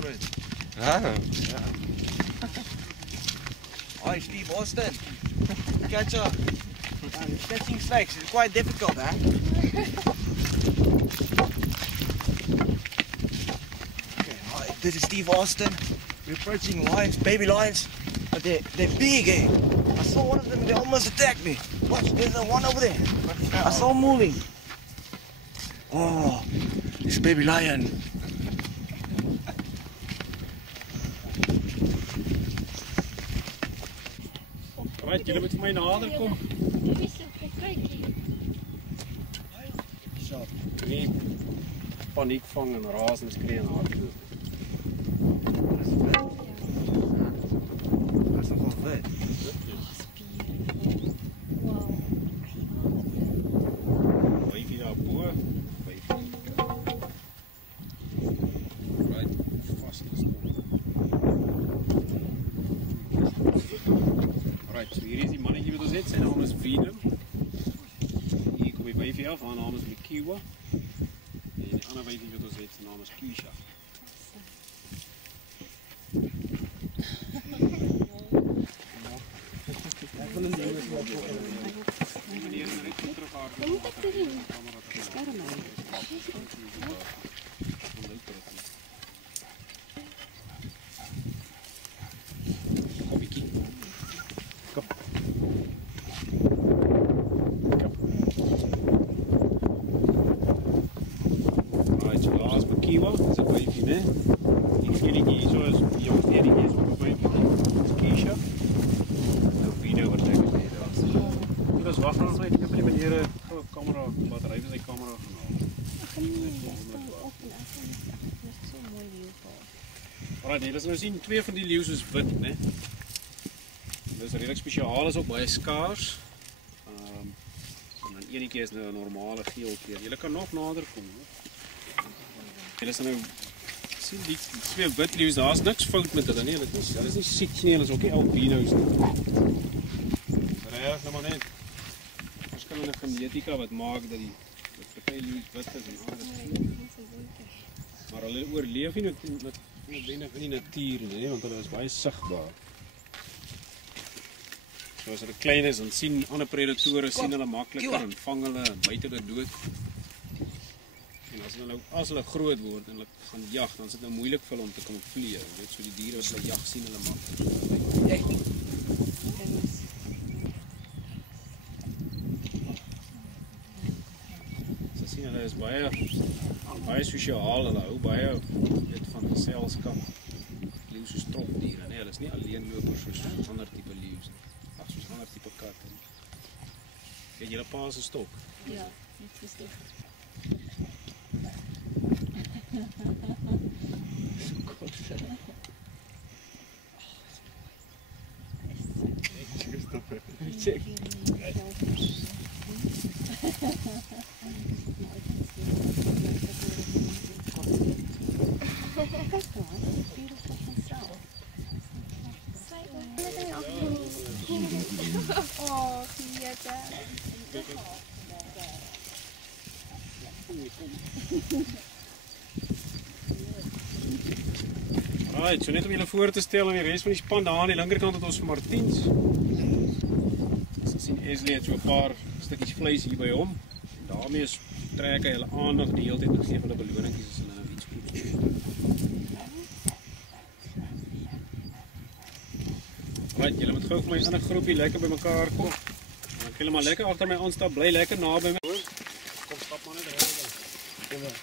fridge. Ah. Yeah. Hi, Steve Austin. Catcher. Catching snakes is quite difficult, huh? Okay, hi, this is Steve Austin. We're approaching lions, baby lions, but they're big, eh? I saw one of them, they almost attacked me. Watch, there's one over there. I saw him moving. Oh, this baby lion. Right, jullie moeten mij nader komen. Nie paniek vang en razend skree en hardloop. Dat is nogal vet. Wyfie daar bo. Right, vasgespan. Right, so hier is die mannetjie wat ons het, sy naam is Venom. Hier kom die wyfie af, haar naam is Mikiwa. En die ander wyfie wat ons het, sy naam is Keisha. Kiwa, dat is een wijfje, hè? Die skinny zoals die jongens die is ook een wijfje. Dat is Keisha. Nou, Vino wordt lekker mee. Dat is wachten als wij op die manier camera, batterij van zijn camera gaan halen. Alright, nee, dat is nou zien, twee van die leeuws is wit, hè? Dat is redelijk speciaal, is ook baie skaars. En dan enetjie is nou een normale geel keer. Julle kan nog nader kom, hè? Julle sal nou sien die twee wit leeu's, daar is niks fout met hulle nie. Hulle is nie siek nie, hulle is ook nie albino's nie. Reg nou maar net verskillende genetika wat maak dat die party leeu's wit is en ander. Maar hulle oorleef nie met in die natuur nie, want hulle is baie sigbaar. So as hulle klein is, dan sien ander predatore sien hulle makliker en vang hulle en byt hulle dood. En as hulle groot word en hulle gaan jag, dan is dit nou moeilik vir hulle om te kamufleer. Jy weet, so die diere as hulle jag sien hulle maklik. So sien hulle is baie sosiaal, hulle hou baie van geselskap. Leeu's is tropdiere, nee, hulle is nie alleenlopers soos ander tipe leeu's nie. Ag, soos ander tipe katte. Het julle pa se stok? Ja, net gestok. Check. Oh, Fieta. Right, so net om julle voor te stel aan die res van die span, daar aan die linkerkant het ons vir Martiens. As jy sien, Esley het so 'n paar stukkies vleis hier by hom. En daarmee trek hy hulle aandag die hele tyd en gee hulle beloningkies as hulle nou iets goed doen. Right, julle moet gou vir my in 'n groepie lekker bymekaar kom. En dan kan julle maar lekker agter my aanstap, bly lekker naby my. Kom stap maar net reg. Kom maar.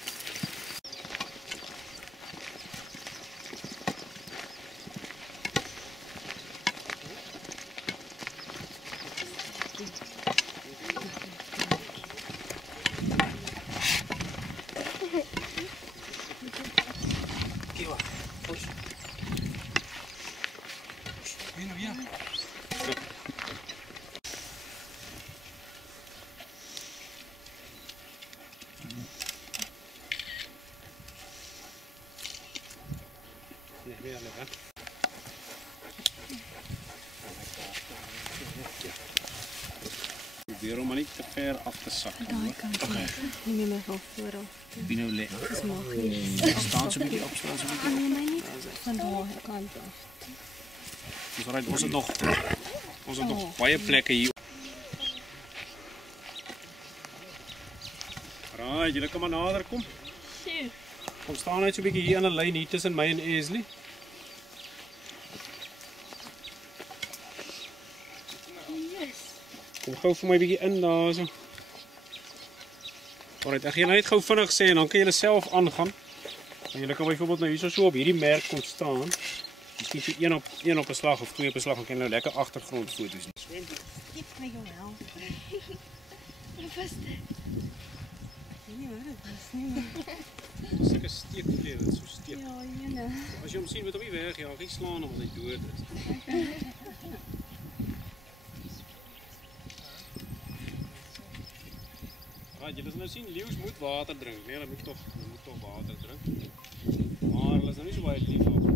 Probeer hom maar nie te ver af te sak nie. Daai kant. Nie meer my hou vooral. Binne lê. Dis maak nie. Staan so 'n bietjie op, staan so 'n bietjie. Nee, my nie. Van daai kant af. Dis reg, ons het nog baie plekke hier. Right, julle kom maar nader kom. Sjoe. Kom staan net so 'n bietjie hier in 'n lyn hier tussen my en Esli. Yes. Kom gou vir my 'n bietjie in daarso. Alright, ek gaan net gou vinnig sê en dan kan julle self aangaan. En julle kan byvoorbeeld nou hierso so op hierdie merk kom staan. Miskien vir een op 'n slag of twee op 'n slag, dan kan jy nou lekker agtergrondfoto's neem. Swem. Diep my jou wel. Wat was dit? Nee, hoor, dit is nie maar. Sulke steekvleuel, dit so steek. Ja, jene. As jy hom sien, moet hom nie wegjaag, hy slaan hom as hy dood is. Right, julle sal nou sien leeu's moet water drink. Nee, hulle moet tog water drink. Maar hulle is nou nie so baie lief daarvoor.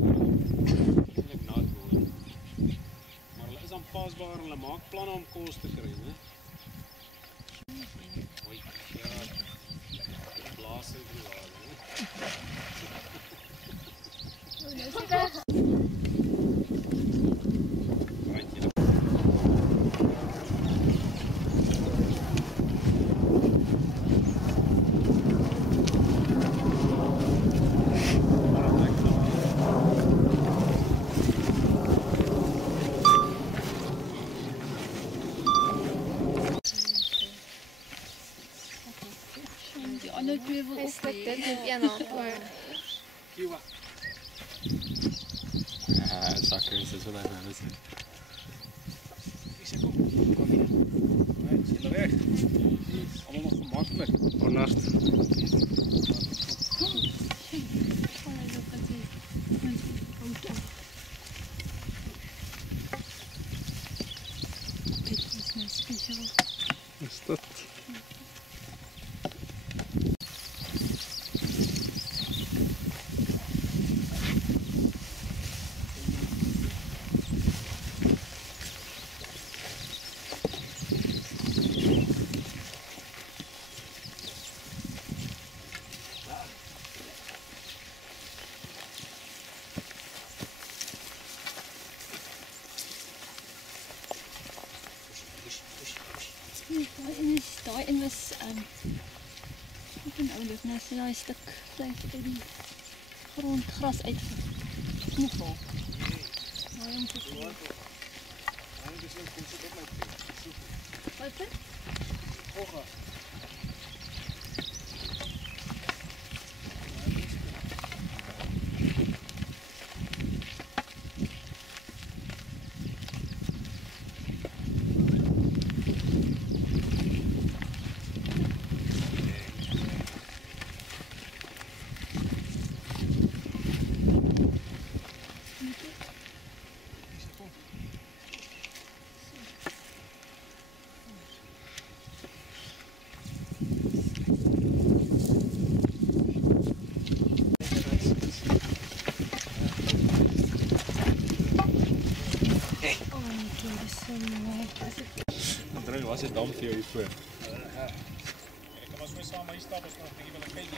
Eintlik nat word. Maar hulle is aanpasbaar en hulle maak planne om kos te kry, né? Oei, ja. Blaas in die water, né? Right, julle Die ander twee wil Hy stik dit met een hand oor. Kiwa. Suckers, is wat hy nou sê. Ek sê kom hier. Right, julle reg. Dis almal nog gemaklik. Goeienaand. Dit is nou spesiaal. Is dit? Daai een was ek en oulik net so daai stuk vleis uit die grondgras uit. Nogal. Maar om te sien. Wat is dit? André, was dit dam vir jou hier voor? Kom ons moet saam hier stap, ons gaan 'n bietjie wil kyk.